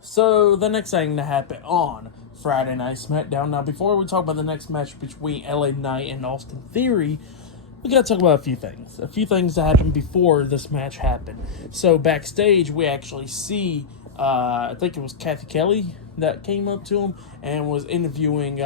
So, the next thing to happen on Friday Night SmackDown. Now, before we talk about the next match between LA Knight and Austin Theory, we gotta talk about a few things. A few things that happened before this match happened. So, backstage, we actually see, I think it was Kathy Kelly that came up to him and was interviewing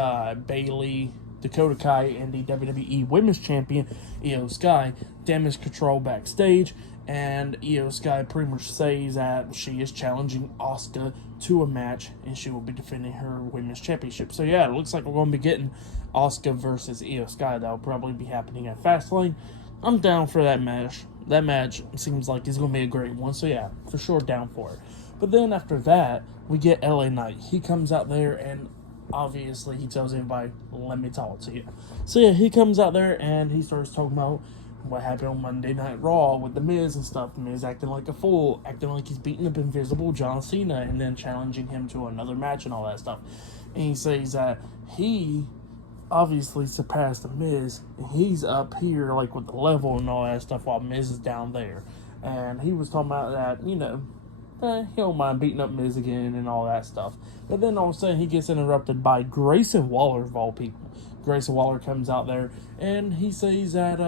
Bayley, Dakota Kai, and the WWE Women's Champion, Io Sky. Damage control backstage, and Io Sky pretty much says that she is challenging Asuka to a match, and she will be defending her Women's Championship. So yeah, it looks like we're going to be getting Asuka versus Io Sky. That will probably be happening at Fastlane. I'm down for that match. That match seems like it's going to be a great one. So yeah, for sure down for it. But then after that, we get LA Knight. He comes out there and obviously he tells everybody, let me talk to you. So yeah, he comes out there and he starts talking about what happened on Monday Night Raw with The Miz and stuff. The Miz acting like a fool, acting like he's beating up Invisible John Cena, and then challenging him to another match and all that stuff. And he says that he obviously surpassed The Miz, and he's up here like with the level and all that stuff while Miz is down there. And he was talking about that, he don't mind beating up Miz again and all that stuff. But then all of a sudden he gets interrupted by Grayson Waller of all people. Grayson Waller comes out there and he says that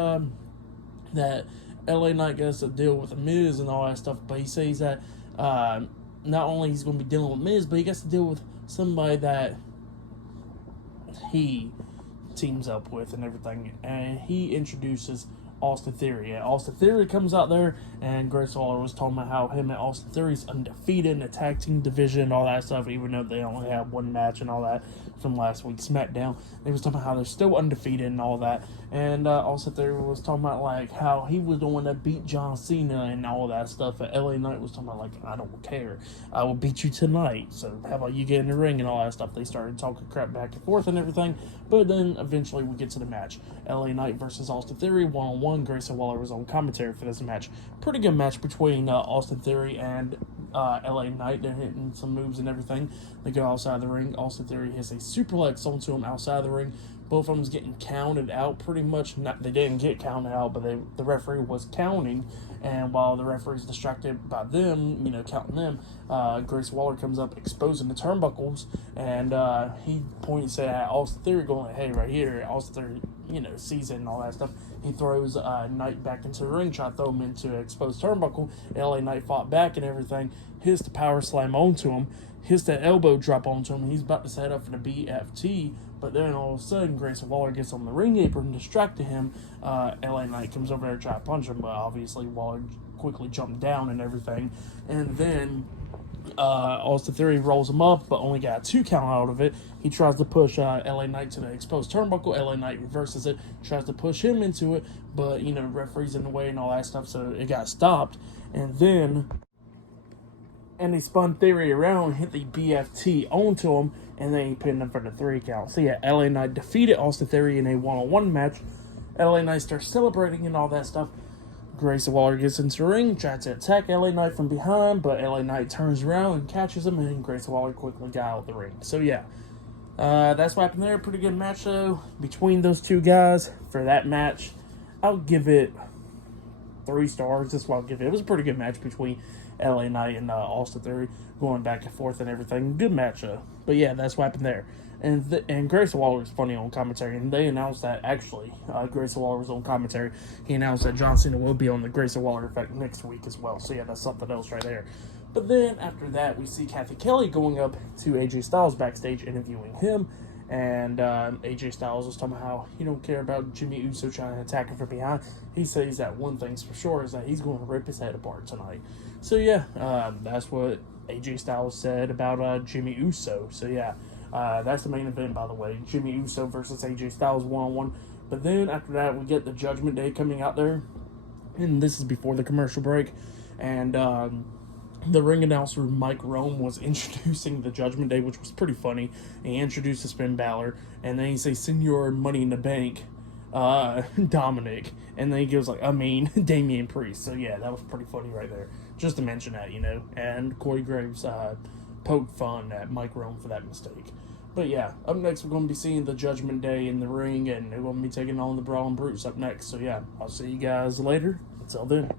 that LA Knight gets to deal with the Miz and all that stuff, but he says that not only he's going to be dealing with Miz, but he gets to deal with somebody that he teams up with and everything. And he introduces Austin Theory. And Austin Theory comes out there, and Grayson Waller was talking about how him and Austin Theory's undefeated in the tag team division and all that stuff, even though they only have one match and all that from last week's SmackDown. They was talking about how they're still undefeated and all that. And Austin Theory was talking about like how he was the one that beat John Cena and all that stuff. And LA Knight was talking about like, I don't care, I will beat you tonight. So how about you get in the ring and all that stuff. They started talking crap back and forth and everything. But then eventually we get to the match. LA Knight versus Austin Theory, one-on-one. Grayson Waller was on commentary for this match. Pretty good match between Austin Theory and LA Knight. They're hitting some moves and everything. They go outside the ring. Austin Theory hits a superplex onto him outside the ring. Both of them's getting counted out pretty much. They didn't get counted out, but the referee was counting. And while the referee's distracted by them, counting them, Grace Waller comes up exposing the turnbuckles, and he points at Austin Theory going, hey, right here. Austin Theory, sees it and all that stuff. He throws Knight back into the ring, trying to throw him into an exposed turnbuckle. LA Knight fought back and everything, hits the power slam onto him, hits that elbow drop onto him. He's about to set up for the BFT, but then all of a sudden, Grayson Waller gets on the ring apron, distracted him. LA Knight comes over there to try to punch him, but obviously Waller quickly jumped down and everything. And then Austin Theory rolls him up, but only got a 2 count out of it. He tries to push LA Knight to the exposed turnbuckle. LA Knight reverses it, tries to push him into it, but, referee's in the way and all that stuff, so it got stopped. And then he spun Theory around, hit the BFT onto him, and then he pinned him for the 3 count. So yeah, LA Knight defeated Austin Theory in a one-on-one match. LA Knight starts celebrating and all that stuff. Grayson Waller gets into the ring, tries to attack LA Knight from behind, but LA Knight turns around and catches him, and then Grayson Waller quickly got out of the ring. So yeah, that's what happened there. Pretty good match, though, between those two guys. For that match, I'll give it 3 stars. That's what I'll give it. It was a pretty good match between LA Knight and Austin Theory, going back and forth and everything. Good match, but yeah, that's what happened there. And Grayson Waller was funny on commentary, and they announced that actually Grayson Waller was on commentary. He announced that John Cena will be on the Grayson Waller Effect next week as well. So yeah, that's something else right there. But then after that, we see Kathy Kelly going up to AJ Styles backstage, interviewing him. And AJ Styles was talking about how he don't care about Jimmy Uso trying to attack him from behind. He says that one thing's for sure is that he's going to rip his head apart tonight. So yeah, that's what AJ Styles said about Jimmy Uso. So yeah, that's the main event, by the way. Jimmy Uso versus AJ Styles one-on-one. But then after that, we get the Judgment Day coming out there. And this is before the commercial break. And the ring announcer, Mike Rome, was introducing the Judgment Day, which was pretty funny. He introduced Finn Balor, and then he says, Senor Money in the Bank, Dominic. And then he goes like, Damian Priest. So yeah, that was pretty funny right there. Just to mention that, And Corey Graves poked fun at Mike Rome for that mistake. But yeah, up next we're going to be seeing the Judgment Day in the ring, and they're going to be taking on the Brawling Brutes up next. So yeah, I'll see you guys later. Until then.